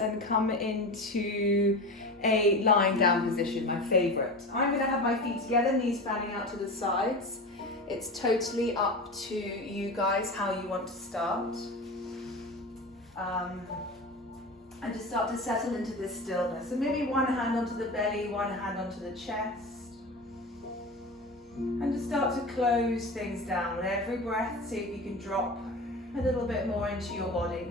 and come into a lying down position, my favorite. I'm going to have my feet together, knees fanning out to the sides. It's totally up to you guys how you want to start. And just start to settle into this stillness. So maybe one hand onto the belly, one hand onto the chest. And just start to close things down. With every breath, see if you can drop a little bit more into your body.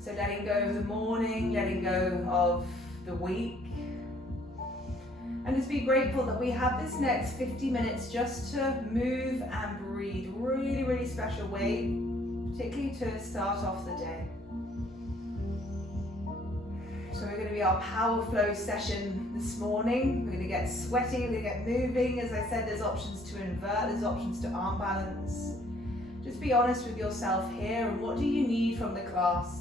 So letting go of the morning, letting go of the week. And just be grateful that we have this next 50 minutes just to move and breathe. Really, really special way, particularly to start off the day. So we're going to be our power flow session this morning. We're going to get sweaty, we're going to get moving. As I said, there's options to invert, there's options to arm balance. Just be honest with yourself here, and what do you need from the class?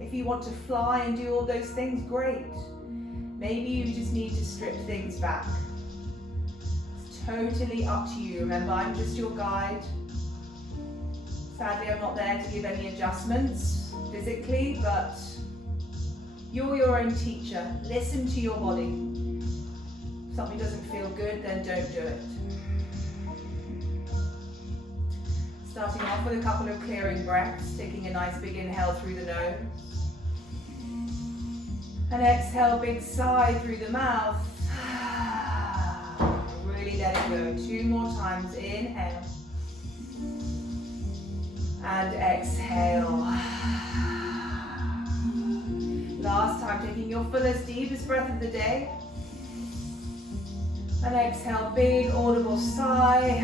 If you want to fly and do all those things, great. Maybe you just need to strip things back. It's totally up to you. Remember, I'm just your guide. Sadly, I'm not there to give any adjustments physically, but you're your own teacher. Listen to your body. If something doesn't feel good, then don't do it. Starting off with a couple of clearing breaths, taking a nice big inhale through the nose. And exhale, big sigh through the mouth. Really let it go. 2 more times. Inhale. And exhale. Last time, taking your fullest, deepest breath of the day. And exhale, big audible sigh.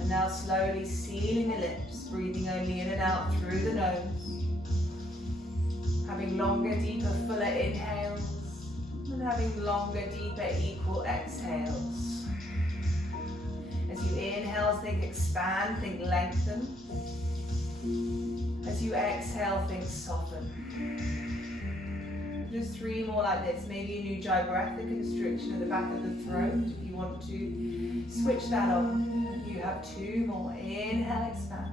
And now slowly sealing the lips, breathing only in and out through the nose. Having longer, deeper, fuller inhales. And having longer, deeper, equal exhales. As you inhale, think expand, think lengthen. As you exhale, think soften. Just 3 more like this. Maybe a Ujjayi breath, the constriction at the back of the throat. If you want to switch that on. You have 2 more. Inhale, expand.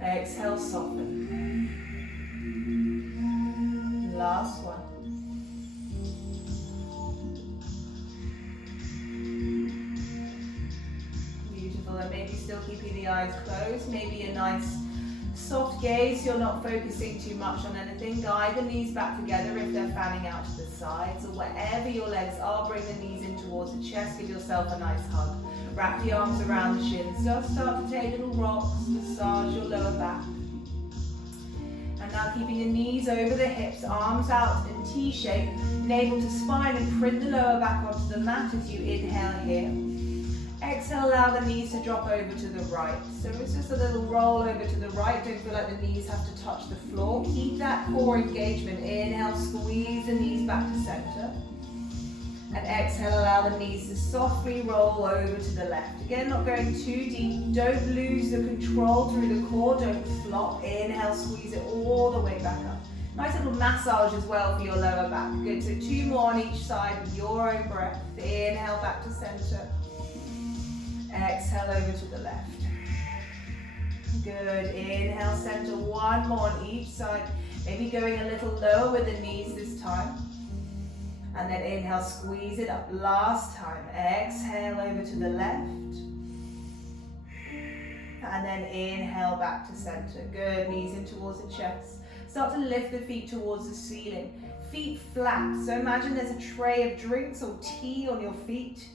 Exhale, soften. Last one. Beautiful. And maybe still keeping the eyes closed. Maybe a nice soft gaze. You're not focusing too much on anything. Guide the knees back together if they're fanning out to the sides. Or wherever your legs are, bring the knees in towards the chest. Give yourself a nice hug. Wrap the arms around the shins. Just start to take little rocks. Massage your lower back. And now keeping the knees over the hips, arms out in T shape, navel to spine, and print the lower back onto the mat as you inhale here. Exhale, allow the knees to drop over to the right. So it's just a little roll over to the right. Don't feel like the knees have to touch the floor. Keep that core engagement. Inhale, squeeze the knees back to center. And exhale, allow the knees to softly roll over to the left. Again, not going too deep. Don't lose the control through the core. Don't flop. Inhale, squeeze it all the way back up. Nice little massage as well for your lower back. Good, so 2 more on each side with your own breath. Inhale, back to center. Exhale, over to the left. Good, inhale, center. 1 more on each side. Maybe going a little lower with the knees this time. And then inhale, squeeze it up. Last time. Exhale over to the left. And then inhale back to center. Good, knees in towards the chest. Start to lift the feet towards the ceiling. Feet flat. So imagine there's a tray of drinks or tea on your feet.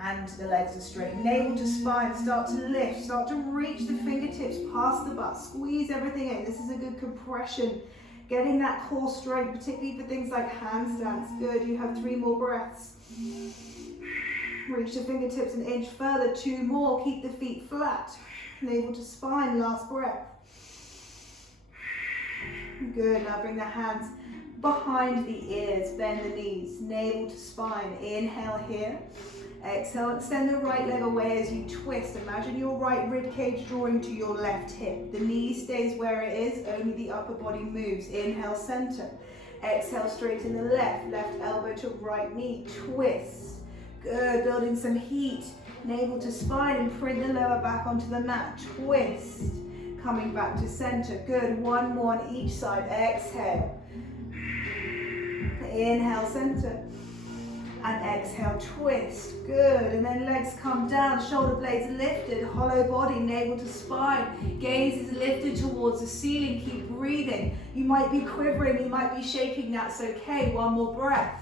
And the legs are straight. Navel to spine. Start to lift. Start to reach the fingertips past the butt. Squeeze everything in. This is a good compression. Getting that core straight, particularly for things like handstands. Good, you have 3 more breaths. Reach the fingertips an inch further, 2 more. Keep the feet flat. Navel to spine, last breath. Good, now bring the hands behind the ears, bend the knees, navel to spine. Inhale here. Exhale, extend the right leg away as you twist. Imagine your right rib cage drawing to your left hip. The knee stays where it is, only the upper body moves. Inhale, center. Exhale, straighten the left elbow to right knee, twist. Good, building some heat. Navel to spine, and print the lower back onto the mat. Twist. Coming back to center. Good, one more on each side. Exhale. Inhale, center. And exhale, twist. Good, and then legs come down, shoulder blades lifted, hollow body, navel to spine. Gaze is lifted towards the ceiling. Keep breathing. You might be quivering, you might be shaking, that's okay. One more breath.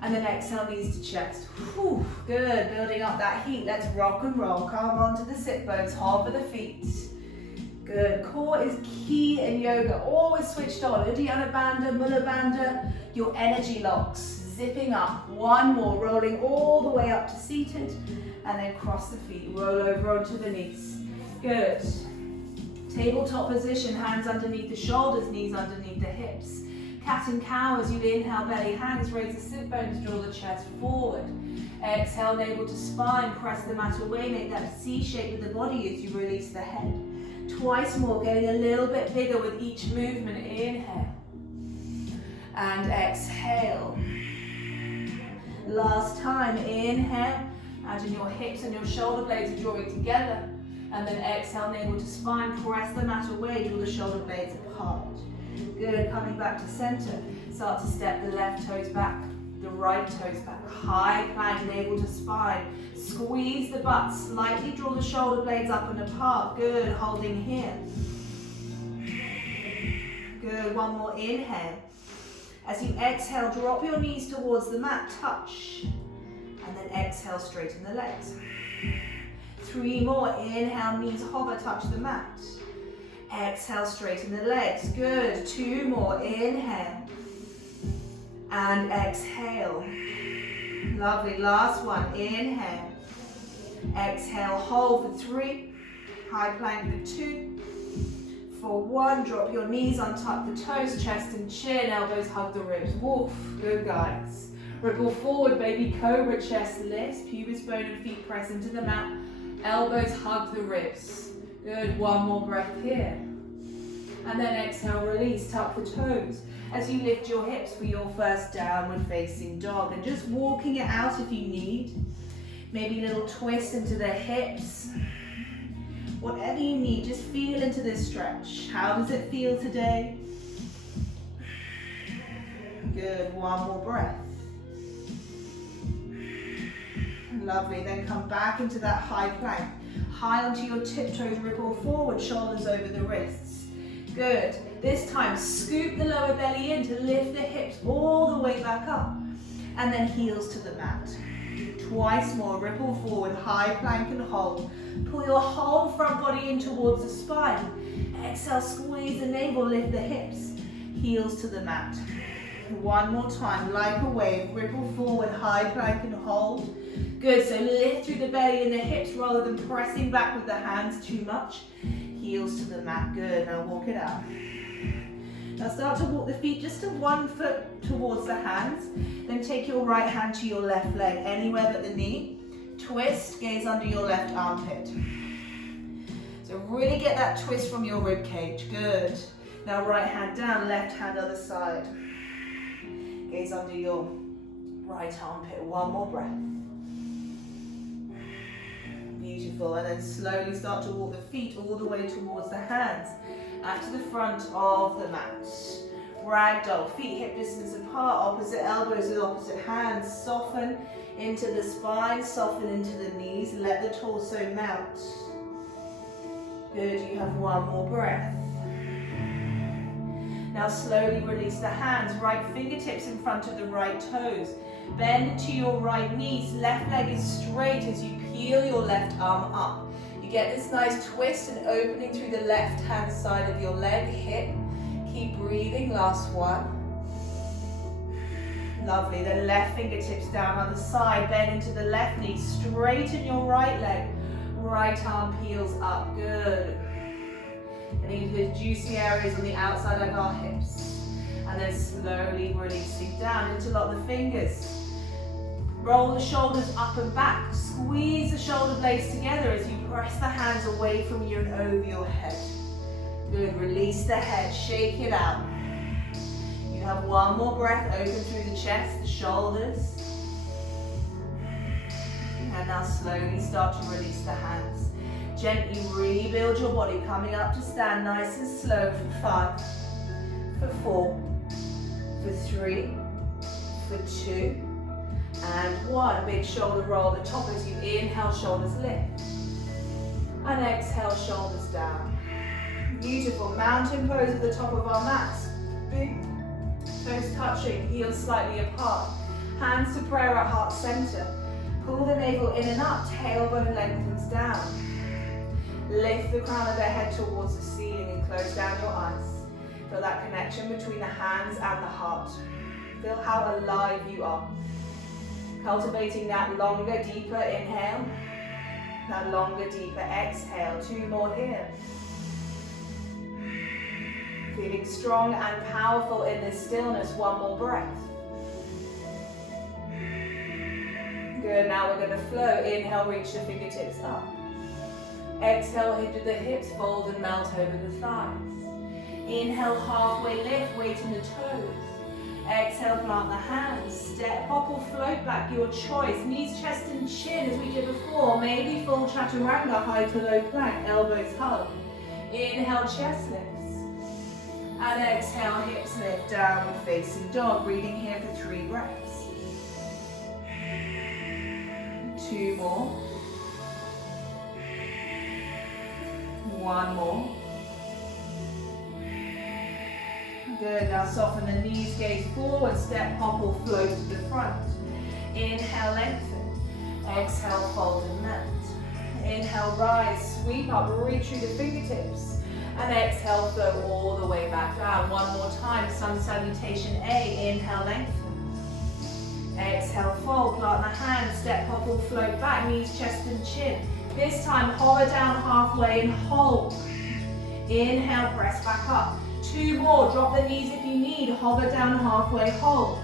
And then exhale, knees to chest. Whew, good, building up that heat. Let's rock and roll. Come onto the sit bones, hover the feet. Good, core is key in yoga. Always switched on. Uddiyana Bandha, Mula Bandha, your energy locks. Zipping up. One more, rolling all the way up to seated. And then cross the feet, roll over onto the knees. Good. Tabletop position, hands underneath the shoulders, knees underneath the hips. Cat and cow as you inhale, belly hangs, raise the sit bones, draw the chest forward. Exhale, navel to spine, press the mat away, make that C shape with the body as you release the head. Twice more, getting a little bit bigger with each movement. Inhale. And exhale. Last time, inhale. Imagine your hips and your shoulder blades are drawing together. And then exhale, navel to spine, press the mat away, draw the shoulder blades apart. Good, coming back to center. Start to step the left toes back, the right toes back. High plank, navel to spine. Squeeze the butt, slightly draw the shoulder blades up and apart. Good, holding here. Good, one more inhale. As you exhale, drop your knees towards the mat, touch. And then exhale, straighten the legs. 3 more, inhale, knees hover, touch the mat. Exhale, straighten the legs. Good, 2 more, inhale. And exhale. Lovely, last one, inhale. Exhale, hold for 3. High plank for 2. For 1, drop your knees, untuck the toes, chest and chin, elbows hug the ribs. Woof, good guys. Ripple forward, baby cobra, chest lifts, pubis bone and feet press into the mat. Elbows hug the ribs. Good, 1 more breath here. And then exhale, release, tuck the toes. As you lift your hips for your first downward facing dog. And just walking it out if you need. Maybe a little twist into the hips. Whatever you need, just feel into this stretch. How does it feel today? Good, 1 more breath. Lovely, then come back into that high plank. High onto your tiptoes, ripple forward, shoulders over the wrists. Good, this time scoop the lower belly in to lift the hips all the way back up. And then heels to the mat. Twice more, ripple forward, high plank and hold. Pull your whole front body in towards the spine. Exhale, squeeze the navel, lift the hips. Heels to the mat. 1 more time, like a wave, ripple forward, high plank and hold. Good, so lift through the belly and the hips rather than pressing back with the hands too much. Heels to the mat, good, now walk it out. Now start to walk the feet just to 1 foot towards the hands. Then take your right hand to your left leg, anywhere but the knee. Twist, gaze under your left armpit. So really get that twist from your rib cage, good. Now right hand down, left hand other side. Gaze under your right armpit, 1 more breath. Beautiful, and then slowly start to walk the feet all the way towards the hands, out to the front of the mat. Ragdoll, feet hip distance apart, opposite elbows with opposite hands. Soften into the spine, soften into the knees, let the torso mount. Good, you have 1 more breath. Now slowly release the hands, right fingertips in front of the right toes. Bend to your right knees, left leg is straight as you peel your left arm up. You get this nice twist and opening through the left hand side of your leg, hip. Keep breathing, last one. Lovely, then left fingertips down other side, bend into the left knee, straighten your right leg. Right arm peels up, good. And into the juicy areas on the outside of our hips. And then slowly releasing down, interlock the fingers. Roll the shoulders up and back. Squeeze the shoulder blades together as you press the hands away from you and over your head. Good, release the head, shake it out. You have 1 more breath, open through the chest, the shoulders. And now slowly start to release the hands. Gently rebuild your body, coming up to stand nice and slow for 5, for 4, for 3, for 2, and 1. Big shoulder roll the top as you inhale, shoulders lift. And exhale, shoulders down. Beautiful. Mountain pose at the top of our mats. Big toes touching, heels slightly apart. Hands to prayer at heart center. Pull the navel in and up, tailbone lengthens down. Lift the crown of the head towards the ceiling and close down your eyes. Feel that connection between the hands and the heart. Feel how alive you are. Cultivating that longer, deeper inhale. That longer, deeper exhale. 2 more here. Feeling strong and powerful in this stillness. 1 more breath. Good, now we're going to flow. Inhale, reach the fingertips up. Exhale, hip to the hips, fold and melt over the thighs. Inhale, halfway lift, weight in the toes. Exhale, plant the hands. Step, hop or float back, your choice. Knees, chest and chin as we did before. Maybe full chaturanga, high to low plank, elbows hug. Inhale, chest lifts. And exhale, hips lift, downward facing dog. Breathing here for 3 breaths. 2 more. 1 more. Good, now soften the knees, gaze forward, step, hop or float to the front. Inhale, lengthen. Exhale, fold and melt. Inhale, rise, sweep up, reach through the fingertips. And exhale, flow all the way back down. 1 more time, sun salutation A. Inhale, lengthen. Exhale, fold, plant the hands, step, hop or float back, knees, chest and chin. This time, hover down halfway and hold. Inhale, press back up. 2 more, drop the knees if you need, hover down halfway, hold.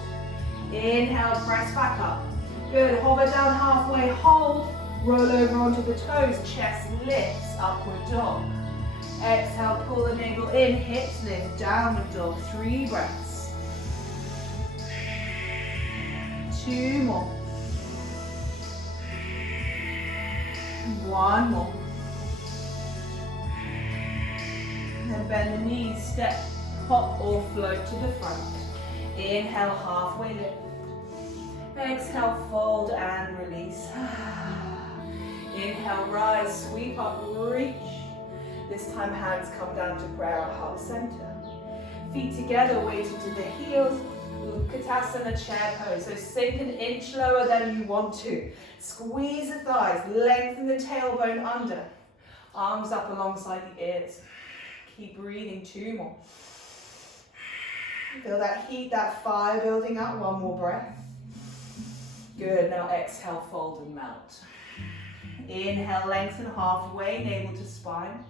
Inhale, press back up. Good, hover down halfway, hold. Roll over onto the toes, chest lifts, upward dog. Exhale, pull the navel in, hips lift, downward dog. 3 breaths. 2 more. 1 more. And bend the knees, step, hop or float to the front. Inhale, halfway lift. Exhale, fold and release. Inhale, rise, sweep up, reach. This time hands come down to prayer at heart center. Feet together, weighted to the heels. Utkatasana chair pose. So sink an inch lower than you want to. Squeeze the thighs, lengthen the tailbone under. Arms up alongside the ears. Keep breathing. 2 more. Feel that heat, that fire building up. 1 more breath. Good, now exhale, fold and melt. Inhale, lengthen halfway, navel to spine.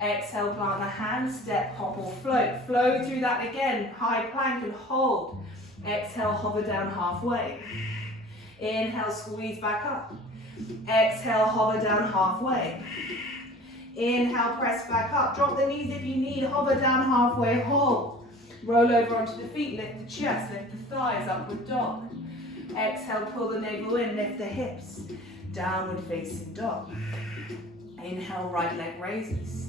Exhale, plant the hands, step, hop or float. Flow through that again, high plank and hold. Exhale, hover down halfway. Inhale, squeeze back up. Exhale, hover down halfway. Inhale, press back up. Drop the knees if you need, hover down halfway, hold. Roll over onto the feet, lift the chest, lift the thighs, upward dog. Exhale, pull the navel in, lift the hips. Downward facing dog. Inhale, right leg raises.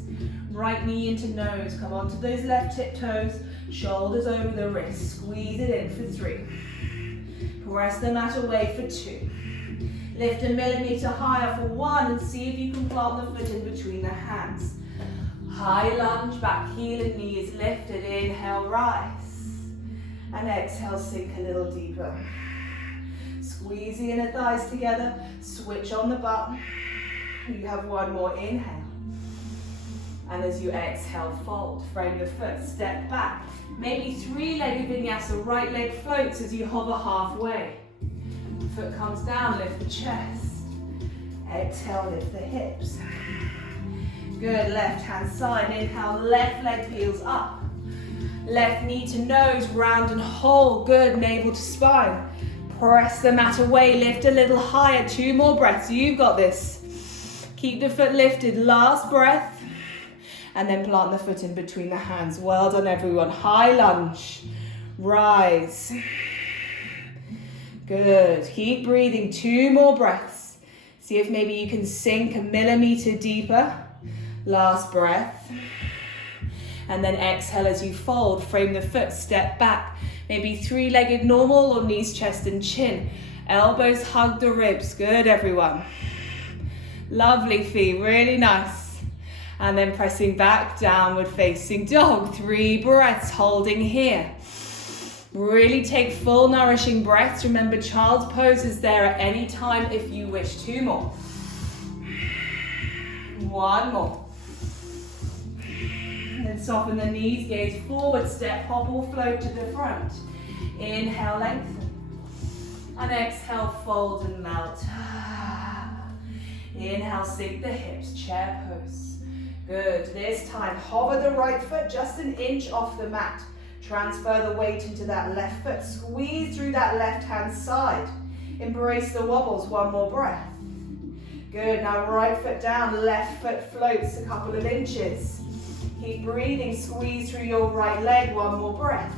Right knee into nose, come onto those left tip toes, shoulders over the wrists, squeeze it in for 3. Press the mat away for 2. Lift a millimeter higher for 1 and see if you can plant the foot in between the hands. High lunge, back heel and knee is lifted, inhale, rise. And exhale, sink a little deeper. Squeeze the inner thighs together, switch on the butt. You have 1 more inhale. And as you exhale, fold, frame the foot, step back. Maybe 3-legged vinyasa, right leg floats as you hover halfway. Foot comes down, lift the chest. Exhale, lift the hips. Good, left hand side, inhale, left leg peels up. Left knee to nose, round and hold. Good, navel to spine. Press the mat away, lift a little higher. 2 more breaths, you've got this. Keep the foot lifted, last breath. And then plant the foot in between the hands. Well done, everyone. High lunge. Rise. Good. Keep breathing. 2 more breaths. See if maybe you can sink a millimeter deeper. Last breath. And then exhale as you fold. Frame the foot, step back. Maybe three-legged normal or knees, chest and chin. Elbows hug the ribs. Good, everyone. Lovely feet, really nice. And then pressing back, downward facing dog. 3 breaths, holding here. Really take full nourishing breaths. Remember, child's pose is there at any time if you wish. 2 more. 1 more. And soften the knees, gaze forward, step, hop or float to the front. Inhale, lengthen. And exhale, fold and melt. Inhale, sink the hips, chair pose. Good. This time, hover the right foot just an inch off the mat. Transfer the weight into that left foot. Squeeze through that left hand side. Embrace the wobbles. 1 more breath. Good. Now right foot down, left foot floats a couple of inches. Keep breathing. Squeeze through your right leg. 1 more breath.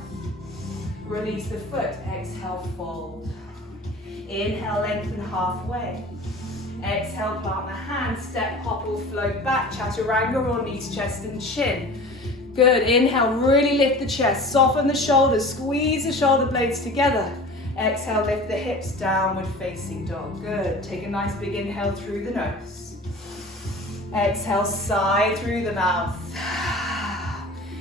Release the foot. Exhale, fold. Inhale, lengthen halfway. Exhale, plant the hands. Step, hop or float back. Chaturanga or knees, chest and chin. Good. Inhale, really lift the chest. Soften the shoulders. Squeeze the shoulder blades together. Exhale, lift the hips, downward facing dog. Good. Take a nice big inhale through the nose. Exhale, sigh through the mouth.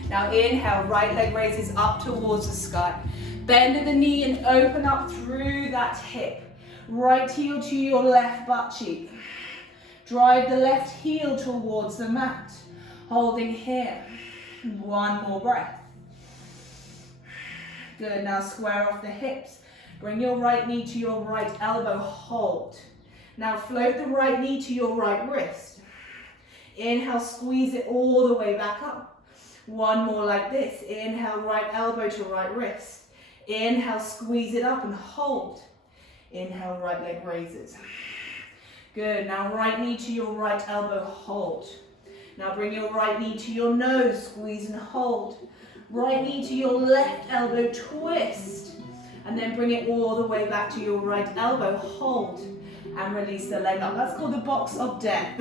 Now inhale, right leg raises up towards the sky. Bend at the knee and open up through that hip. Right heel to your left butt cheek. Drive the left heel towards the mat. Holding here. 1 more breath. Good. Now square off the hips. Bring your right knee to your right elbow. Hold. Now float the right knee to your right wrist. Inhale, squeeze it all the way back up. 1 more like this. Inhale, right elbow to right wrist. Inhale, squeeze it up and hold. Inhale, right leg raises. Good. Now right knee to your right elbow. Hold. Now bring your right knee to your nose. Squeeze and hold. Right knee to your left elbow. Twist. And then bring it all the way back to your right elbow. Hold. And release the leg up. That's called the box of death.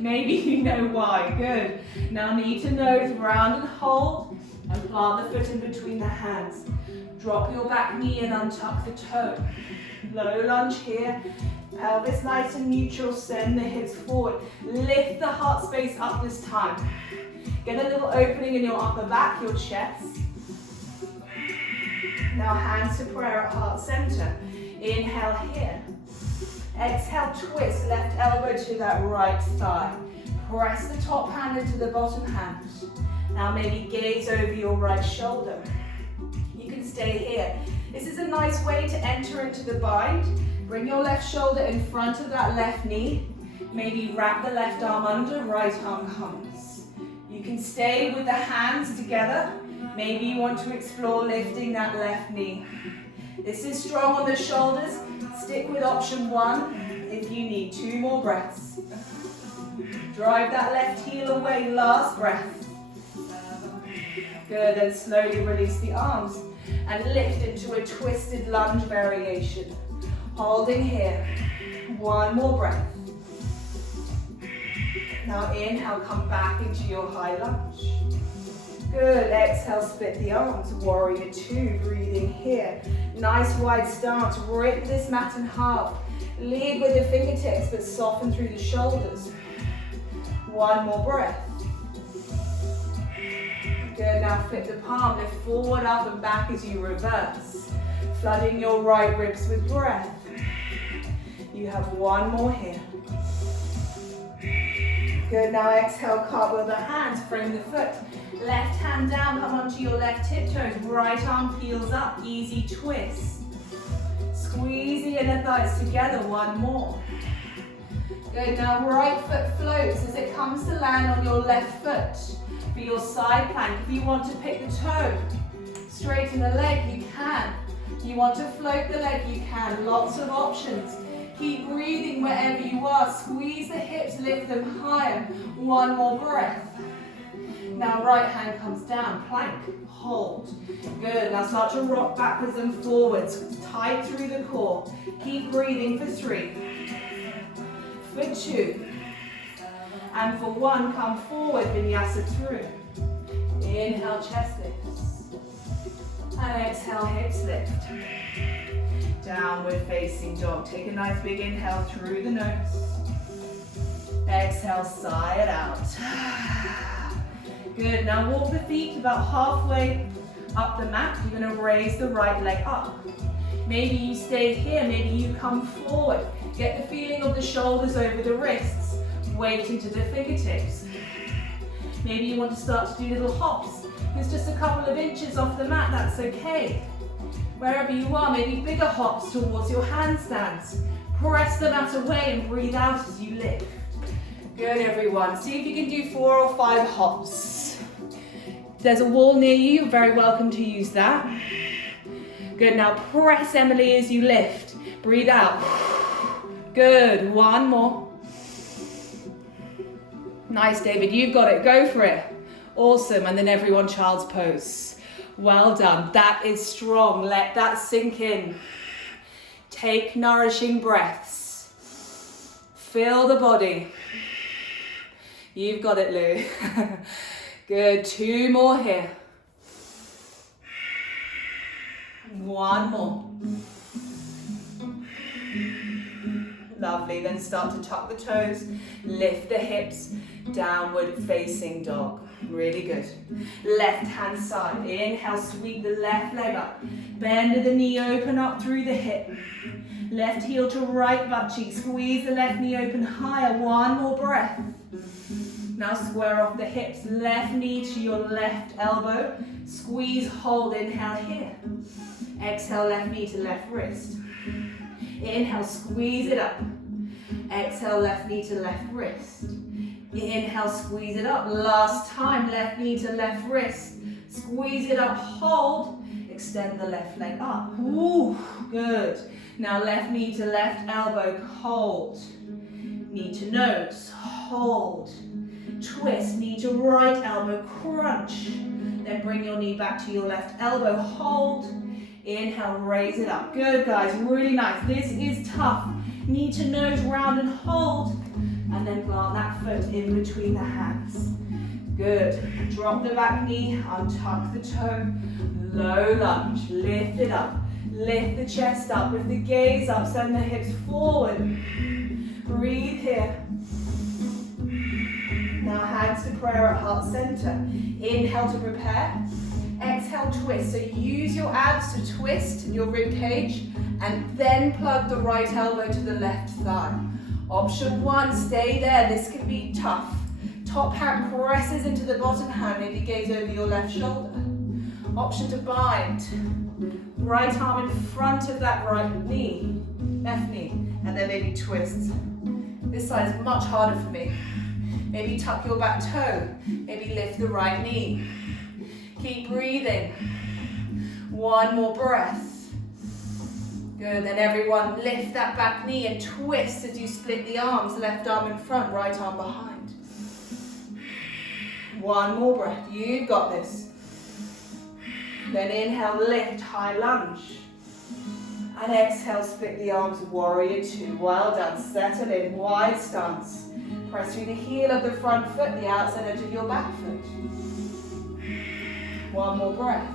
Maybe you know why. Good. Now knee to nose, round and hold. And plant the foot in between the hands. Drop your back knee and untuck the toe. Low lunge here. Pelvis nice and neutral. Send the hips forward. Lift the heart space up this time. Get a little opening in your upper back, your chest. Now hands to prayer at heart center. Inhale here. Exhale, twist, left elbow to that right thigh. Press the top hand into the bottom hand. Now maybe gaze over your right shoulder. You can stay here. This is a nice way to enter into the bind. Bring your left shoulder in front of that left knee. Maybe wrap the left arm under, right arm comes. You can stay with the hands together. Maybe you want to explore lifting that left knee. This is strong on the shoulders. Stick with option 1 if you need. 2 more breaths. Drive that left heel away. Last breath. Good. And slowly release the arms and lift into a twisted lunge variation. Holding here. 1 more breath. Now inhale, come back into your high lunge. Good. Exhale, split the arms. Warrior 2. Breathing here. Nice wide stance. Rip this mat in half. Lead with the fingertips, but soften through the shoulders. 1 more breath. Good. Now flip the palm. Lift forward, up and back as you reverse. Flooding your right ribs with breath. You have 1 more here. Good. Now exhale, cartwheel the hands. Frame the foot. Left hand down, come onto your left tiptoes. Right arm peels up, easy twist. Squeeze the inner thighs together, 1 more. Good, now right foot floats as it comes to land on your left foot. For your side plank, if you want to pick the toe, straighten the leg, you can. You want to float the leg, you can. Lots of options. Keep breathing wherever you are. Squeeze the hips, lift them higher. 1 more breath. Now right hand comes down, plank, hold. Good, now start to rock backwards and forwards, tight through the core. Keep breathing for 3. For 2. And for 1, come forward, vinyasa through. Inhale, chest lifts. And exhale, hips lift. Downward facing dog. Take a nice big inhale through the nose. Exhale, sigh it out. Good, now walk the feet about halfway up the mat. You're going to raise the right leg up. Maybe you stay here, maybe you come forward. Get the feeling of the shoulders over the wrists. Weight into the fingertips. Maybe you want to start to do little hops. It's just a couple of inches off the mat, that's okay. Wherever you are, maybe bigger hops towards your handstands. Press the mat away and breathe out as you lift. Good, everyone. See if you can do 4 or 5 hops. If there's a wall near you, you're very welcome to use that. Good, now press Emily as you lift. Breathe out. Good, 1 more. Nice, David, you've got it, go for it. Awesome, and then everyone child's pose. Well done, that is strong, let that sink in. Take nourishing breaths. Fill the body. You've got it, Lou. Good, 2 more here. 1 more. Lovely, then start to tuck the toes, lift the hips, downward facing dog. Really good. Left hand side, inhale, sweep the left leg up. Bend the knee, open up through the hip. Left heel to right butt cheek, squeeze the left knee open higher. 1 more breath. Now square off the hips, left knee to your left elbow. Squeeze, hold, inhale here. Exhale, left knee to left wrist. Inhale, squeeze it up. Exhale, left knee to left wrist. Inhale, squeeze it up. Last time, left knee to left wrist. Squeeze it up, hold. Extend the left leg up. Ooh, good. Now left knee to left elbow, hold. Knee to nose, hold. Twist, knee to right elbow, crunch. Then bring your knee back to your left elbow, hold. Inhale, raise it up. Good, guys, really nice. This is tough. Knee to nose, round and hold. And then plant that foot in between the hands. Good. Drop the back knee, untuck the toe. Low lunge, lift it up. Lift the chest up with the gaze up, send the hips forward. Breathe here. Now hands to prayer at heart center. Inhale to prepare. Exhale, twist. So use your abs to twist your rib cage and then plug the right elbow to the left thigh. Option 1, stay there. This can be tough. Top hand presses into the bottom hand, maybe gaze over your left shoulder. Option to bind. Right arm in front of that right knee, left knee, and then maybe twist. This side is much harder for me. Maybe tuck your back toe, maybe lift the right knee. Keep breathing. 1 more breath. Good, then everyone lift that back knee and twist as you split the arms, left arm in front, right arm behind. 1 more breath, you've got this. Then inhale, lift, high lunge. And exhale, split the arms, warrior 2. Well done, settle in, wide stance. Press through the heel of the front foot, the outside edge of your back foot. 1 more breath.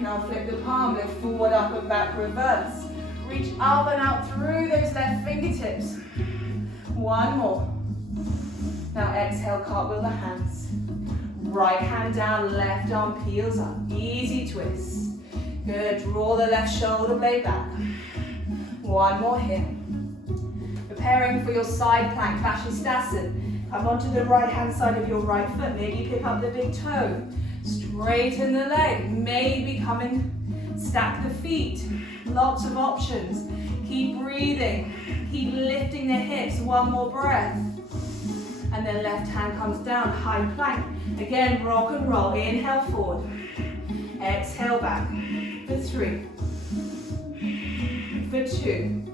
Now flip the palm, lift forward, up and back, reverse. Reach up and out through those left fingertips. 1 more. Now exhale, cartwheel the hands. Right hand down, left arm peels up. Easy twist. Good, draw the left shoulder blade back. 1 more here. Preparing for your side plank, Shavasana. Come onto the right hand side of your right foot. Maybe pick up the big toe. Straighten the leg. Maybe come and stack the feet. Lots of options. Keep breathing. Keep lifting the hips. 1 more breath. And then left hand comes down, high plank. Again, rock and roll. Inhale forward. Exhale back. For 3. For 2.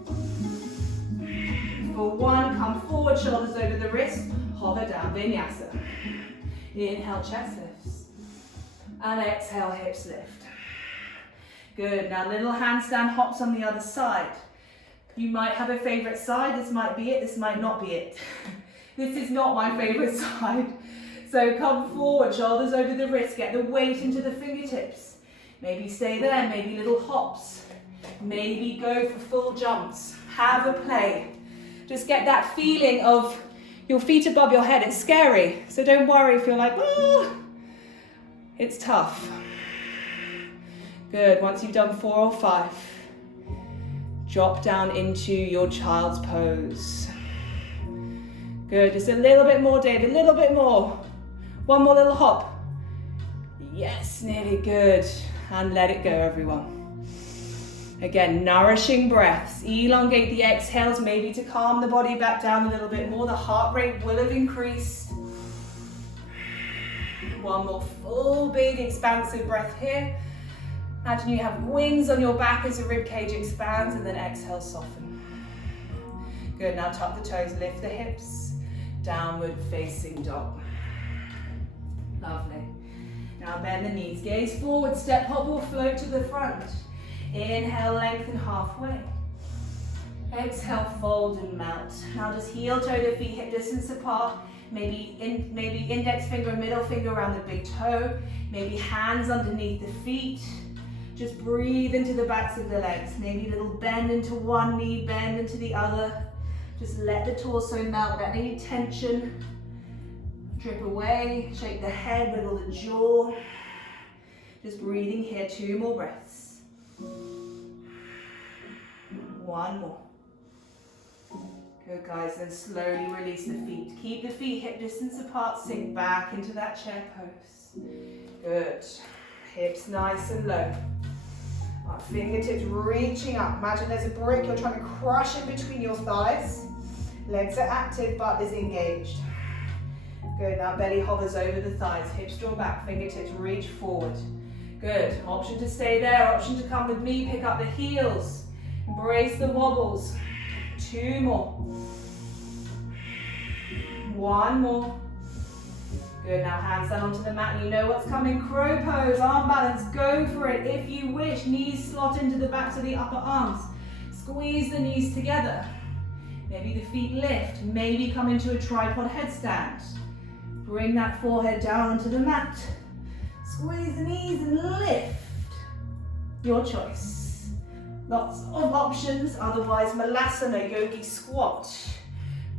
For 1, come forward, shoulders over the wrist. Hover down, vinyasa. Inhale, chest lifts. And exhale, hips lift. Good, now little handstand hops on the other side. You might have a favorite side. This might be it, this might not be it. This is not my favorite side. So come forward, shoulders over the wrist, get the weight into the fingertips. Maybe stay there, maybe little hops. Maybe go for full jumps. Have a play. Just get that feeling of your feet above your head. It's scary, so don't worry if you're like, oh, it's tough. Good, once you've done 4 or 5, drop down into your child's pose. Good, just a little bit more, David, a little bit more. One more little hop. Yes, nearly good. And let it go, everyone. Again, nourishing breaths. Elongate the exhales, maybe to calm the body back down a little bit more. The heart rate will have increased. One more full, big, expansive breath here. Imagine you have wings on your back as the rib cage expands, and then exhale, soften. Good, now tuck the toes, lift the hips. Downward facing dog. Lovely. Now bend the knees, gaze forward, step, hop or float to the front. Inhale, lengthen halfway. Exhale, fold and melt. Now just heel toe the feet hip distance apart. Maybe index finger and middle finger around the big toe. Maybe hands underneath the feet. Just breathe into the backs of the legs. Maybe a little bend into one knee, bend into the other. Just let the torso melt, let any tension drip away. Shake the head, wiggle the jaw. Just breathing here, 2 more breaths. 1 more. Good, guys, then slowly release the feet. Keep the feet hip distance apart, sink back into that chair pose. Good. Hips nice and low. Our fingertips reaching up. Imagine there's a brick, you're trying to crush it between your thighs. Legs are active, butt is engaged. Good, now belly hovers over the thighs, hips draw back, fingertips reach forward. Good, option to stay there, option to come with me, pick up the heels. Embrace the wobbles. 2 more. 1 more. Good, now hands down onto the mat. You know what's coming. Crow pose, arm balance, go for it. If you wish, knees slot into the backs of the upper arms. Squeeze the knees together. Maybe the feet lift. Maybe come into a tripod headstand. Bring that forehead down onto the mat. Squeeze the knees and lift. Your choice. Lots of options, otherwise Malasana, yogi squat.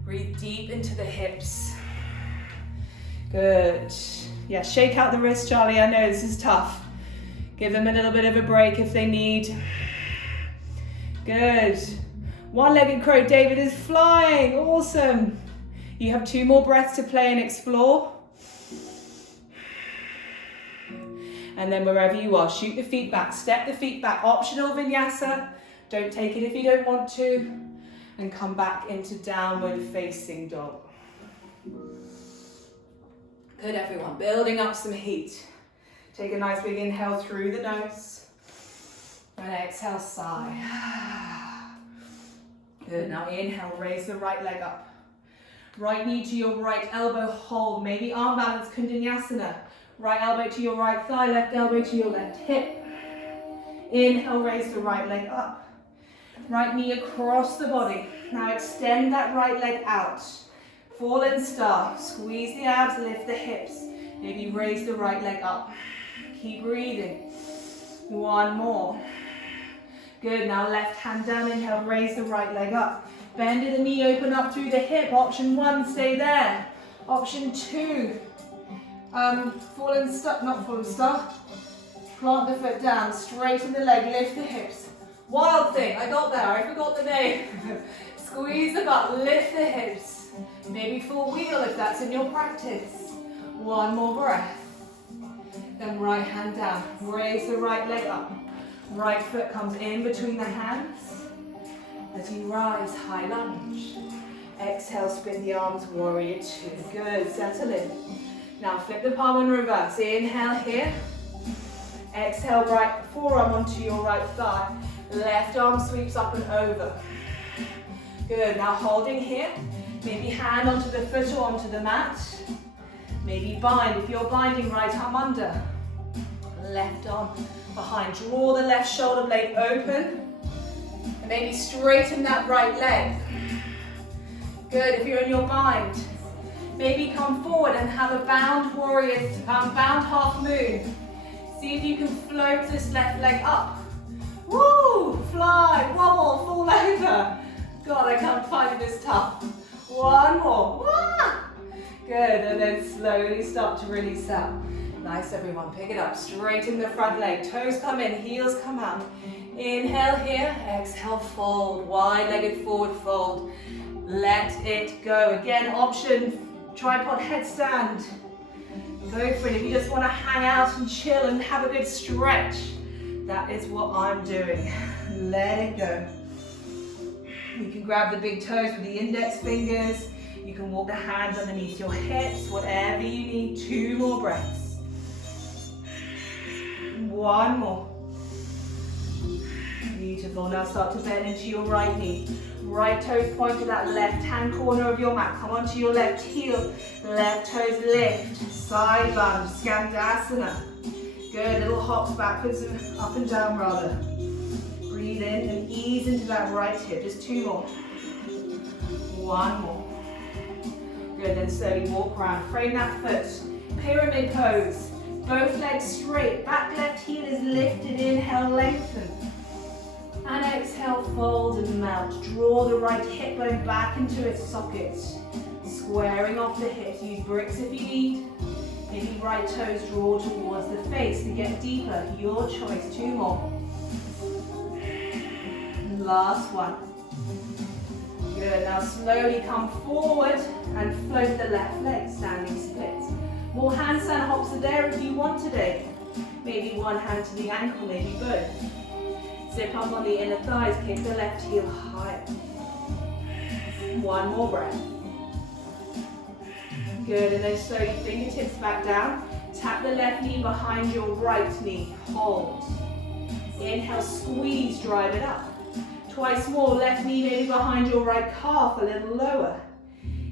Breathe deep into the hips. Good. Yeah, shake out the wrist, Charlie. I know this is tough. Give them a little bit of a break if they need. Good. One-legged crow, David is flying. Awesome. You have 2 more breaths to play and explore. And then wherever you are, shoot the feet back, step the feet back, optional vinyasa. Don't take it if you don't want to. And come back into downward facing dog. Good, everyone, building up some heat. Take a nice big inhale through the nose. And exhale, sigh. Good, now inhale, raise the right leg up. Right knee to your right elbow, hold. Maybe arm balance, Kundalini. Right elbow to your right thigh, left elbow to your left hip. Inhale, raise the right leg up. Right knee across the body. Now extend that right leg out. Fallen star. Squeeze the abs, lift the hips. Maybe raise the right leg up. Keep breathing. 1 more. Good, now left hand down, inhale, raise the right leg up. Bend the knee, open up through the hip. Option 1, stay there. Option 2, fallen star, not fallen star. Plant the foot down, straighten the leg, lift the hips. Wild thing, I got there, I forgot the name. Squeeze the butt, lift the hips. Maybe full wheel if that's in your practice. 1 more breath. Then right hand down, raise the right leg up. Right foot comes in between the hands. As you rise, high lunge. Exhale, spin the arms, warrior 2. Good, settle in. Now flip the palm in reverse. Inhale here. Exhale, right forearm onto your right thigh. Left arm sweeps up and over. Good, now holding here. Maybe hand onto the foot or onto the mat. Maybe bind. If you're binding, right arm under. Left arm behind. Draw the left shoulder blade open. And maybe straighten that right leg. Good, if you're in your bind, maybe come forward and have a bound warrior, bound half moon. See if you can float this left leg up. Woo! Fly, wobble, fall over. God, I can't find this tough. One more. Wah! Good, and then slowly start to release out. Nice, everyone. Pick it up. Straighten the front leg. Toes come in, heels come out. Inhale here. Exhale, fold. Wide-legged forward fold. Let it go. Again, option, tripod headstand. Go for it. If you just want to hang out and chill and have a good stretch, that is what I'm doing. Let it go. You can grab the big toes with the index fingers. You can walk the hands underneath your hips, whatever you need. 2 more breaths. 1 more. Beautiful. Now start to bend into your right knee. Right toes point to that left-hand corner of your mat. Come onto your left heel. Left toes lift. Side lunge. Skandasana. Good. Little hops backwards and up and down rather. Breathe in and ease into that right hip. Just 2 more. 1 more. Good. Then slowly walk around. Frame that foot. Pyramid pose. Both legs straight. Back left heel is lifted. Inhale, lengthen. And exhale, fold and melt. Draw the right hip bone back into its socket. Squaring off the hips. Use bricks if you need. Maybe right toes draw towards the face to get deeper. Your choice. 2 more. Last one. Good. Now slowly come forward and float the left leg. Standing splits. More handstand hops are there if you want today. Maybe one hand to the ankle, maybe both. Zip up on the inner thighs, kick the left heel higher. 1 more breath. Good, and then slowly fingertips back down. Tap the left knee behind your right knee. Hold. Inhale, squeeze, drive it up. Twice more, left knee maybe behind your right calf, a little lower.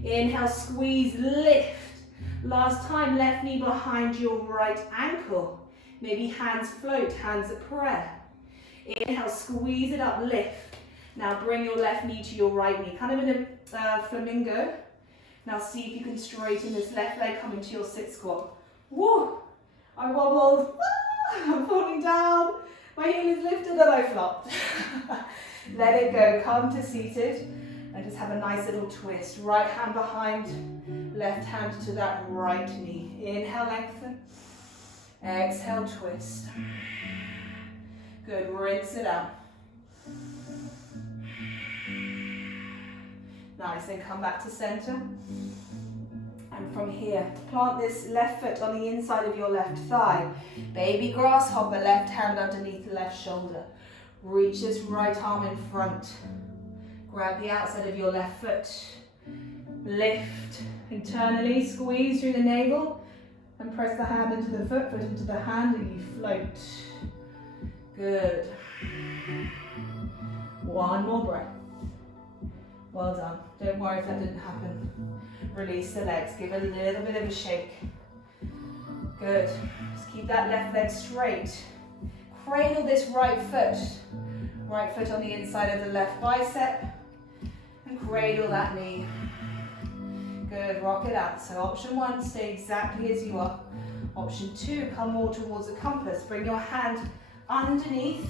Inhale, squeeze, lift. Last time, left knee behind your right ankle. Maybe hands float, hands at prayer. Inhale, squeeze it up, lift. Now bring your left knee to your right knee, kind of in a flamingo. Now see if you can straighten this left leg, come into your sit squat. Woo! I wobbled, I'm falling down. My heel is lifted and I flopped. Let it go, come to seated and just have a nice little twist. Right hand behind, left hand to that right knee. Inhale, lengthen. Exhale, twist. Good, rinse it out. Nice, then come back to center. And from here, plant this left foot on the inside of your left thigh. Baby grasshopper, left hand underneath the left shoulder. Reach this right arm in front. Grab the outside of your left foot. Lift internally, squeeze through the navel. And press the hand into the foot, foot into the hand, and you float. Good. 1 more breath. Well done. Don't worry if that didn't happen. Release the legs. Give it a little bit of a shake. Good. Just keep that left leg straight. Cradle this right foot. Right foot on the inside of the left bicep. And cradle that knee. Good. Rock it out. So option 1, stay exactly as you are. Option 2, come more towards the compass. Bring your hand underneath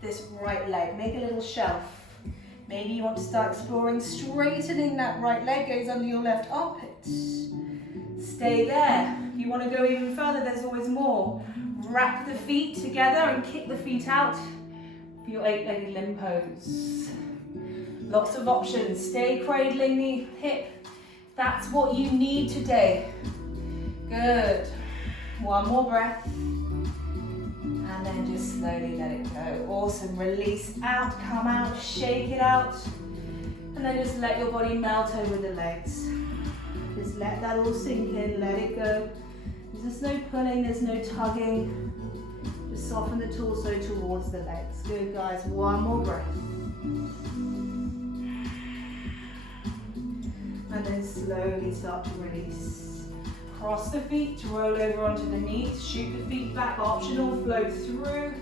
this right leg. Make a little shelf. Maybe you want to start exploring straightening that right leg, goes under your left armpit. Stay there. If you want to go even further, there's always more. Wrap the feet together and kick the feet out for your 8-legged limb pose. Lots of options. Stay cradling the hip. That's what you need today. Good. 1 more breath. And then just slowly let it go. Awesome. Release out, come out, shake it out. And then just let your body melt over the legs. Just let that all sink in, let it go. There's no pulling, there's no tugging. Just soften the torso towards the legs. Good, guys. 1 more breath. And then slowly start to release. Cross the feet, roll over onto the knees, shoot the feet back, optional, flow through.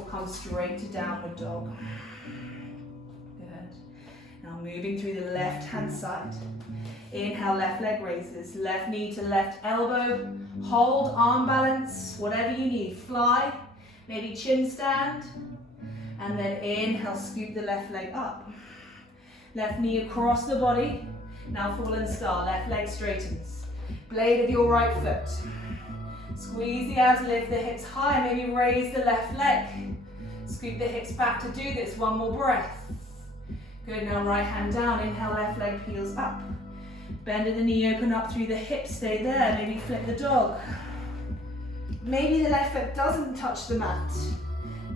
or come straight to downward dog. Good. Now moving through the left hand side. Inhale, left leg raises, left knee to left elbow, hold, arm balance, whatever you need. Fly, maybe chin stand, and then inhale, scoop the left leg up. Left knee across the body, now fallen star, left leg straightens. Blade of your right foot. Squeeze the abs, lift the hips high, maybe raise the left leg. Scoop the hips back to do this, one more breath. Good, now right hand down, inhale, left leg peels up. Bend of the knee, open up through the hips, stay there, maybe flip the dog. Maybe the left foot doesn't touch the mat.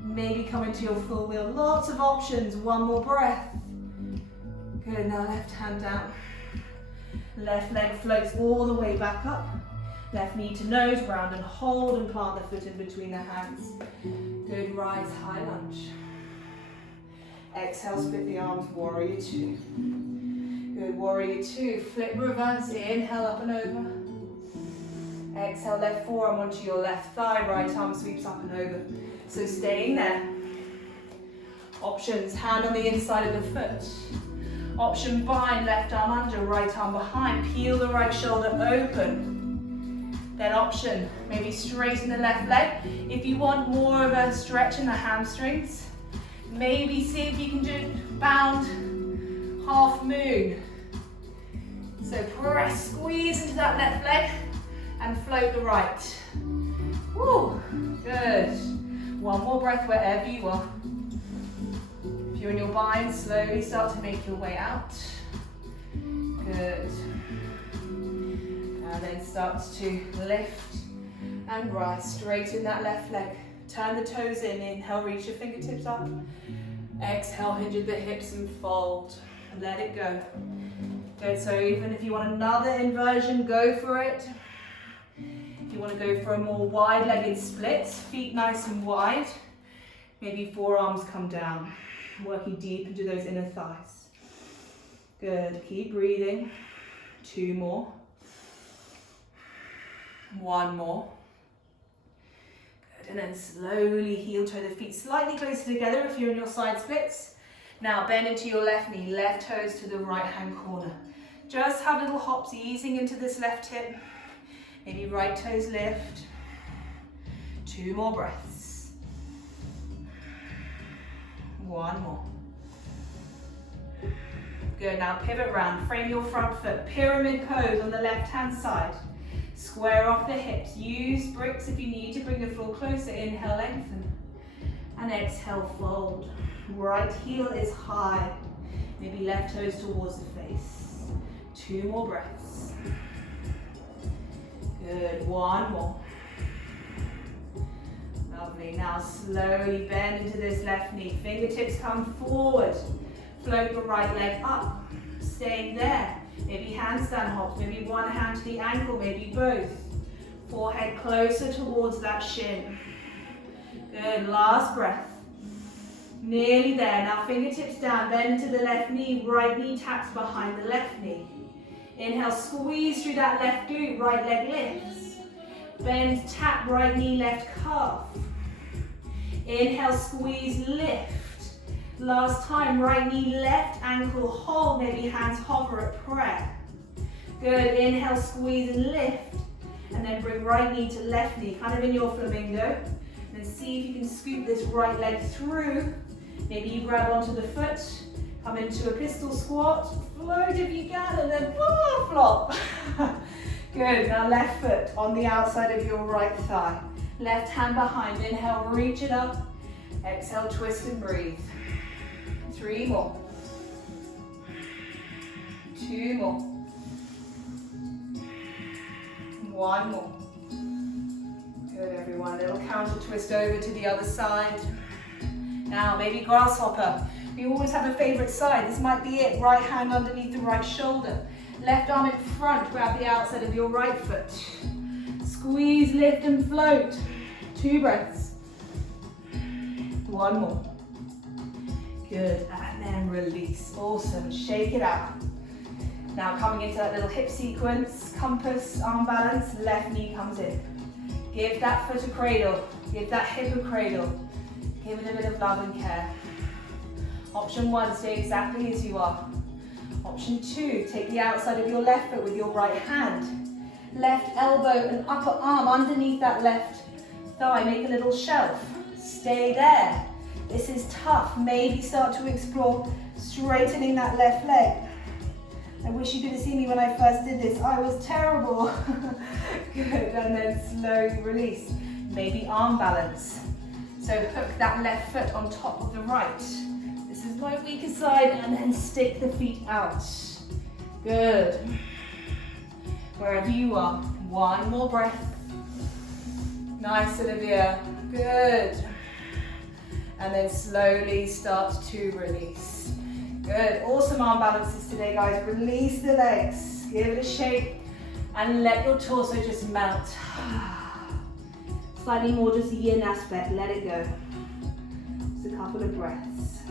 Maybe come into your full wheel, lots of options, one more breath. Good, now left hand down. Left leg floats all the way back up. Left knee to nose, round and hold and plant the foot in between the hands. Good, rise, high lunge. Exhale, split the arms, warrior two. Good, warrior two, flip reverse, inhale up and over. Exhale, left forearm onto your left thigh, right arm sweeps up and over. So staying there. Options, hand on the inside of the foot. Option bind, left arm under, right arm behind. Peel the right shoulder open. Then option, maybe straighten the left leg. If you want more of a stretch in the hamstrings, maybe see if you can do bound half moon. So press, squeeze into that left leg and float the right. Woo, good. One more breath wherever you are. If you're in your bind, slowly start to make your way out. Good. And then start to lift and rise. Straighten that left leg. Turn the toes in. Inhale, reach your fingertips up. Exhale, hinge at the hips and fold. Let it go. Good, so even if you want another inversion, go for it. If you want to go for a more wide-legged split, feet nice and wide, maybe forearms come down, working deep into those inner thighs. Good, keep breathing. Two more. One more. Good, and then slowly heel toe the feet slightly closer together if you're in your side splits. Now bend into your left knee, left toes to the right hand corner. Just have little hops easing into this left hip. Maybe right toes lift. Two more breaths. One more. Good, now pivot round, frame your front foot, pyramid pose on the left hand side. Square off the hips, use bricks if you need to bring the floor closer. Inhale, lengthen. And exhale, fold. Right heel is high. Maybe left toes towards the face. Two more breaths. Good, one more. Lovely, now slowly bend into this left knee. Fingertips come forward. Float the right leg up. Staying there. Maybe handstand hops, maybe one hand to the ankle, maybe both. Forehead closer towards that shin. Good, last breath. Nearly there. Now fingertips down, bend to the left knee, right knee taps behind the left knee. Inhale, squeeze through that left glute, right leg lifts. Bend, tap, right knee, left calf. Inhale, squeeze, lift. Last time, right knee, left ankle, hold, maybe hands hover at prayer. Good, inhale, squeeze and lift. And then bring right knee to left knee, kind of in your flamingo. And see if you can scoop this right leg through. Maybe you grab onto the foot, come into a pistol squat, float if you can, and then flop. Good, now left foot on the outside of your right thigh. Left hand behind, inhale, reach it up. Exhale, twist and breathe. Three more. Two more. One more. Good, everyone. Little counter twist over to the other side. Now, maybe grasshopper. We always have a favorite side. This might be it. Right hand underneath the right shoulder. Left arm in front. Grab the outside of your right foot. Squeeze, lift and float. Two breaths. One more. Good, and then release. Awesome, shake it out. Now coming into that little hip sequence, compass, arm balance, left knee comes in. Give that foot a cradle, give that hip a cradle. Give it a bit of love and care. Option 1, stay exactly as you are. Option 2, take the outside of your left foot with your right hand. Left elbow and upper arm underneath that left thigh. Make a little shelf. Stay there. This is tough. Maybe start to explore straightening that left leg. I wish you could have seen me when I first did this. I was terrible. Good, and then slowly release. Maybe arm balance. So hook that left foot on top of the right. This is my weaker side, and then stick the feet out. Good. Wherever you are, one more breath. Nice, Olivia. Good. And then slowly start to release. Good. Awesome arm balances today, guys. Release the legs. Give it a shake. And let your torso just melt. Slightly more just a yin aspect. Let it go. Just a couple of breaths.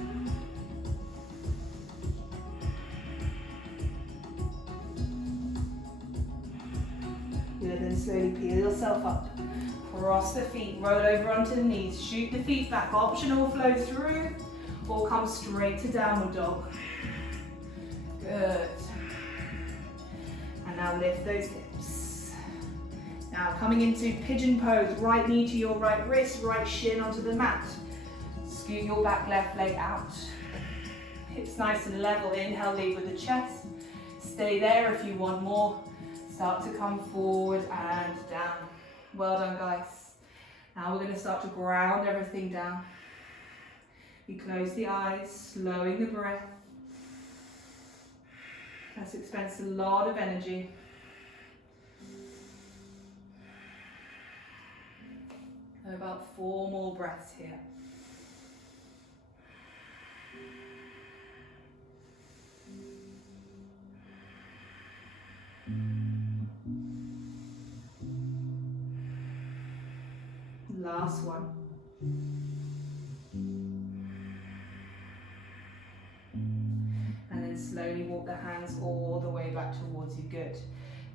Good. Then slowly peel yourself up. Cross the feet. Roll over onto the knees. Shoot the feet back. Optional flow through. Or come straight to downward dog. Good. And now lift those hips. Now coming into pigeon pose, right knee to your right wrist, right shin onto the mat. Scoot your back left leg out. Hips nice and level. Inhale, lead with the chest. Stay there if you want more. Start to come forward and down. Well done, guys. Now we're going to start to ground everything down. You close the eyes, slowing the breath. This expends a lot of energy. About 4 more breaths here. Last one. And then slowly walk the hands all the way back towards you. Good.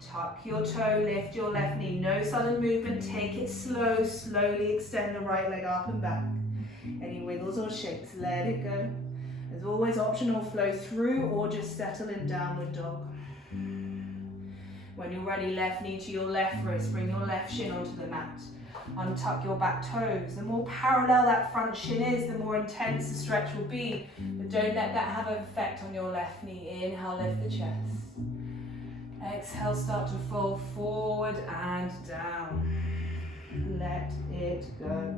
Tuck your toe, lift your left knee. No sudden movement. Take it slow. Slowly extend the right leg up and back. Any wiggles or shakes, let it go. There's always optional flow through or just settle in downward dog. When you're ready, left knee to your left wrist. Bring your left shin onto the mat. Untuck your back toes. The more parallel that front shin is, the more intense the stretch will be. But don't let that have an effect on your left knee. Inhale, lift the chest. Exhale, start to fold forward and down. Let it go.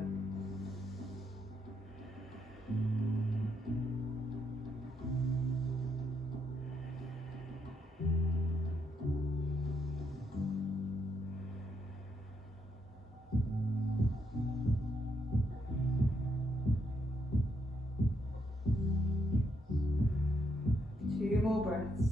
More breaths.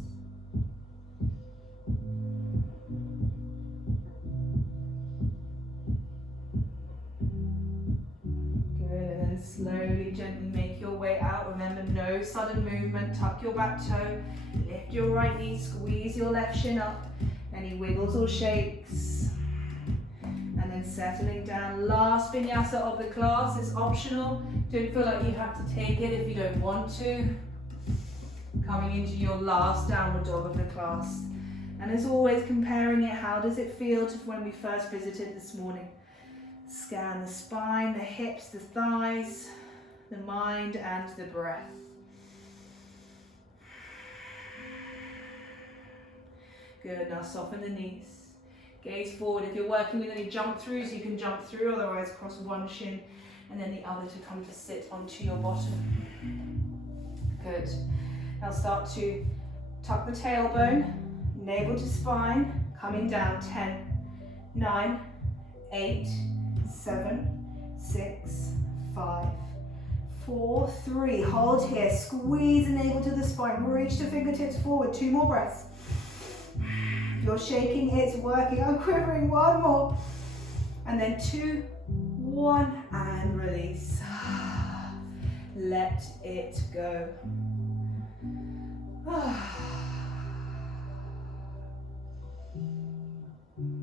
Good, and then slowly, gently make your way out. Remember, no sudden movement. Tuck your back toe, lift your right knee, squeeze your left shin up. Any wiggles or shakes. And then settling down. Last vinyasa of the class is optional. Don't feel like you have to take it if you don't want to. Coming into your last downward dog of the class. And as always, comparing it, how does it feel to when we first visited this morning? Scan the spine, the hips, the thighs, the mind and the breath. Good, now soften the knees. Gaze forward. If you're working with any jump throughs, you can jump through, otherwise cross one shin and then the other to come to sit onto your bottom. Good. Now start to tuck the tailbone, navel to spine, coming down. 10, 9, 8, 7, 6, 5, 4, 3. Hold here, squeeze the navel to the spine, reach the fingertips forward. 2 more breaths. If you're shaking, it's working. I'm quivering. 1 more. And then 2, 1, and release. Let it go.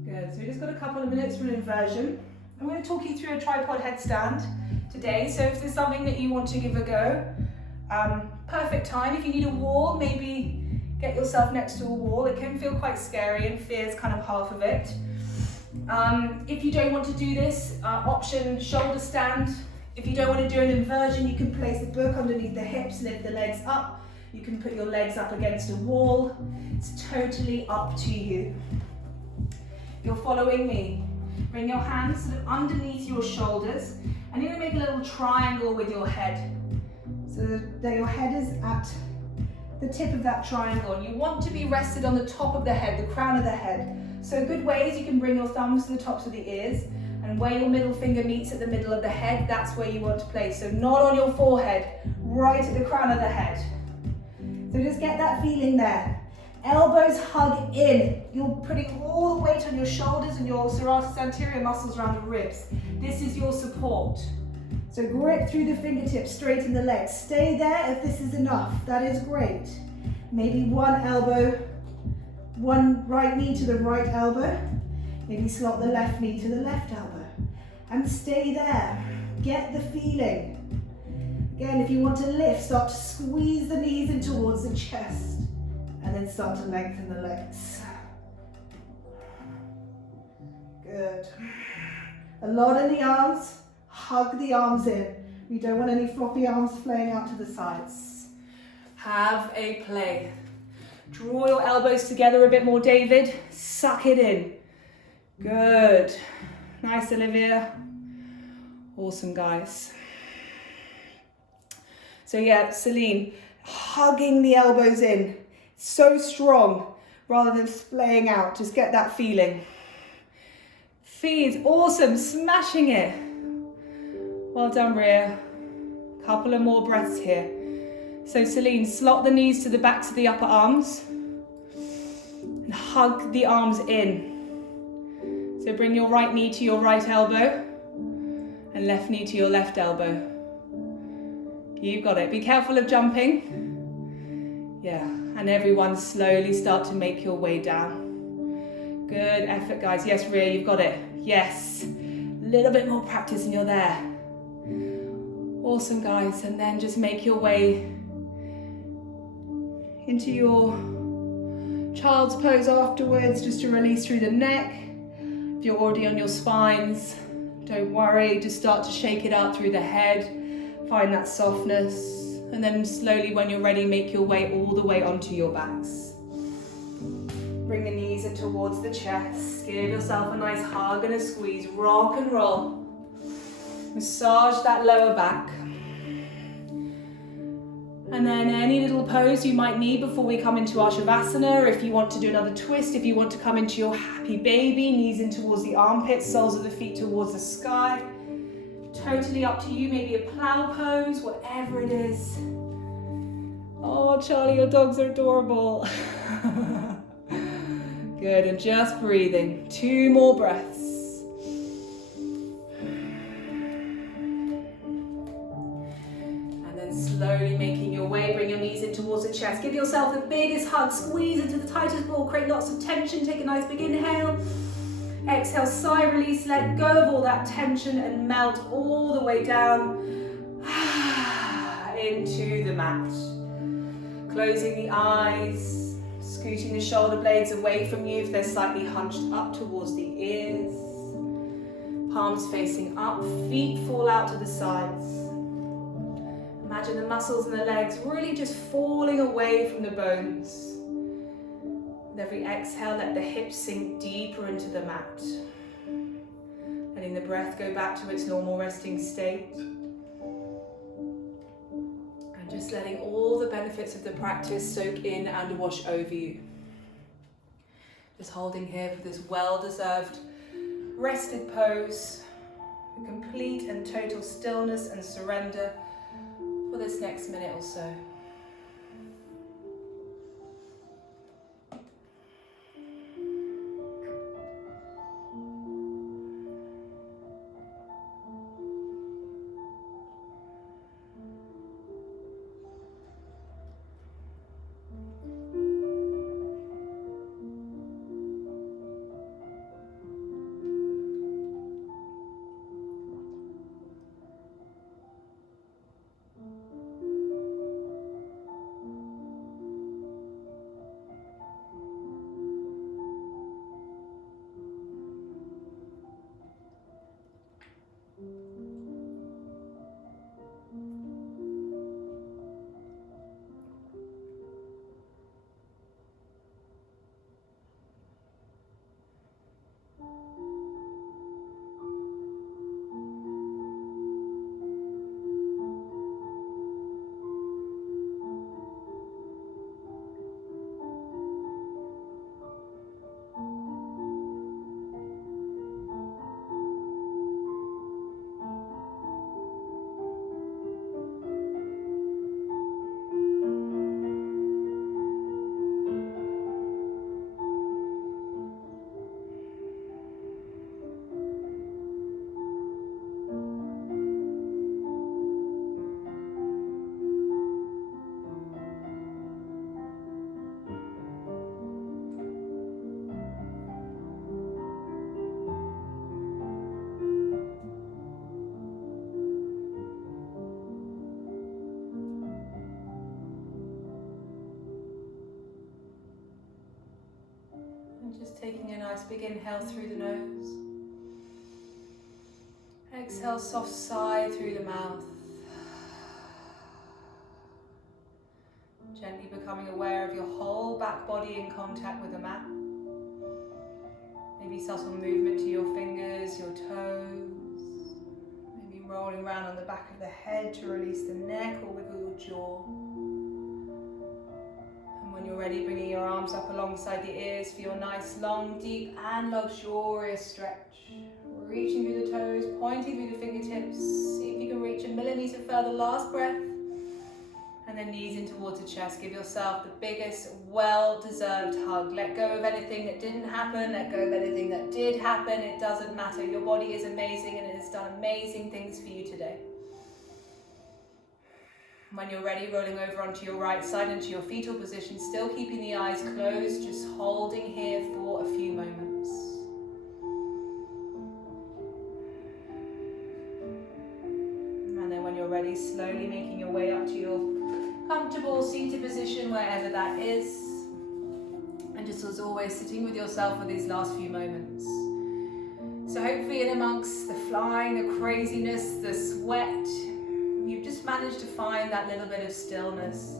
Good, so we just got a couple of minutes for an inversion. I'm going to talk you through a tripod headstand. today. So if there's something that you want to give a go, perfect time. If you need a wall, maybe get yourself next to a wall. It can feel quite scary, and fear is kind of half of it. If you don't want to do this, option shoulder stand. If you don't want to do an inversion, you can place the book underneath the hips, lift the legs up. You can put your legs up against a wall. It's totally up to you. You're following me. Bring your hands sort of underneath your shoulders, and you're going to make a little triangle with your head. So that your head is at the tip of that triangle, and you want to be rested on the top of the head, the crown of the head. So good ways, you can bring your thumbs to the tops of the ears, and where your middle finger meets at the middle of the head, that's where you want to place. So not on your forehead, right at the crown of the head. So just get that feeling there. Elbows hug in. You're putting all the weight on your shoulders and your serratus anterior muscles around the ribs. This is your support. So grip through the fingertips, straighten the legs. Stay there if this is enough. That is great. Maybe one elbow, one right knee to the right elbow. Maybe slot the left knee to the left elbow. And stay there. Get the feeling. Again, if you want to lift, start to squeeze the knees in towards the chest, and then start to lengthen the legs. Good. A lot in the arms. Hug the arms in. We don't want any floppy arms flaying out to the sides. Have a play. Draw your elbows together a bit more, David. Suck it in. Good. Nice, Olivia. Awesome, guys. So yeah, Celine, hugging the elbows in. So strong, rather than splaying out. Just get that feeling. Feet, awesome, smashing it. Well done, Rhea. Couple of more breaths here. So Celine, slot the knees to the backs of the upper arms. And hug the arms in. So bring your right knee to your right elbow. And left knee to your left elbow. You've got it. Be careful of jumping. Yeah, and everyone slowly start to make your way down. Good effort, guys. Yes, Rhea, you've got it. Yes. A little bit more practice and you're there. Awesome, guys. And then just make your way into your child's pose afterwards, just to release through the neck. If you're already on your spines, don't worry. Just start to shake it out through the head. Find that softness, and then slowly, when you're ready, make your way all the way onto your backs. Bring the knees in towards the chest. Give yourself a nice hug and a squeeze. Rock and roll. Massage that lower back. And then any little pose you might need before we come into our Shavasana. If you want to do another twist, if you want to come into your happy baby, knees in towards the armpits, soles of the feet towards the sky. Totally up to you, maybe a plow pose, whatever it is. Oh, Charlie, your dogs are adorable. Good, and just breathing. 2 more breaths. And then slowly making your way, bring your knees in towards the chest. Give yourself the biggest hug, squeeze into the tightest ball, create lots of tension, take a nice big inhale. Exhale, sigh, release, let go of all that tension and melt all the way down into the mat. Closing the eyes, scooting the shoulder blades away from you if they're slightly hunched up towards the ears. Palms facing up, feet fall out to the sides. Imagine the muscles in the legs really just falling away from the bones. With every exhale, let the hips sink deeper into the mat. Letting the breath go back to its normal resting state. And just letting all the benefits of the practice soak in and wash over you. Just holding here for this well-deserved rested pose. A complete and total stillness and surrender for this next minute or so. nice big inhale through the nose. Exhale, soft sigh through the mouth. Gently becoming aware of your whole back body in contact with the mat. Maybe subtle movement to your fingers, your toes. Maybe rolling around on the back of the head to release the neck or wiggle your jaw. And when you're ready, bringing your arms up alongside the ears for your nice, long, deep and luxurious stretch. Reaching through the toes, pointing through the fingertips. See if you can reach a millimeter further. Last breath. And then knees in towards the chest. Give yourself the biggest, well-deserved hug. Let go of anything that didn't happen. Let go of anything that did happen. It doesn't matter. Your body is amazing and it has done amazing things for you today. When you're ready, rolling over onto your right side into your fetal position, still keeping the eyes closed, just holding here for a few moments. And then when you're ready, slowly making your way up to your comfortable seated position, wherever that is. And just as always, sitting with yourself for these last few moments. So hopefully in amongst the flying, the craziness, the sweat, you've just managed to find that little bit of stillness,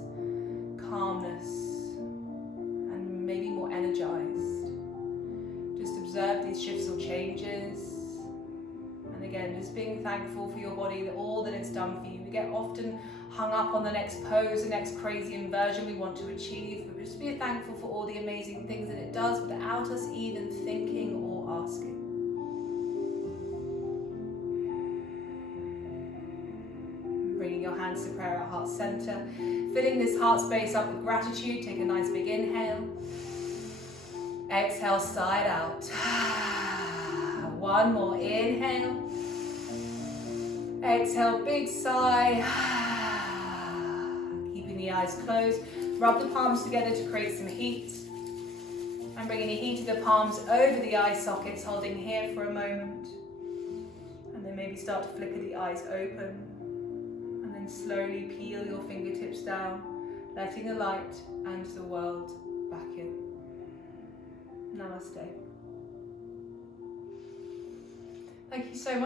calmness, and maybe more energized. Just observe these shifts or changes. And again, just being thankful for your body, that all that it's done for you. We get often hung up on the next pose, the next crazy inversion we want to achieve, but just be thankful for all the amazing things that it does without us even thinking or asking. Bringing your hands to prayer at heart center, filling this heart space up with gratitude. Take a nice big inhale. Exhale, side out. One more inhale. Exhale, big sigh. Keeping the eyes closed. Rub the palms together to create some heat. I'm bringing the heat of the palms over the eye sockets, holding here for a moment. And then maybe start to flicker the eyes open. And then slowly peel your fingertips down, letting the light and the world back in. Namaste. Thank you so much.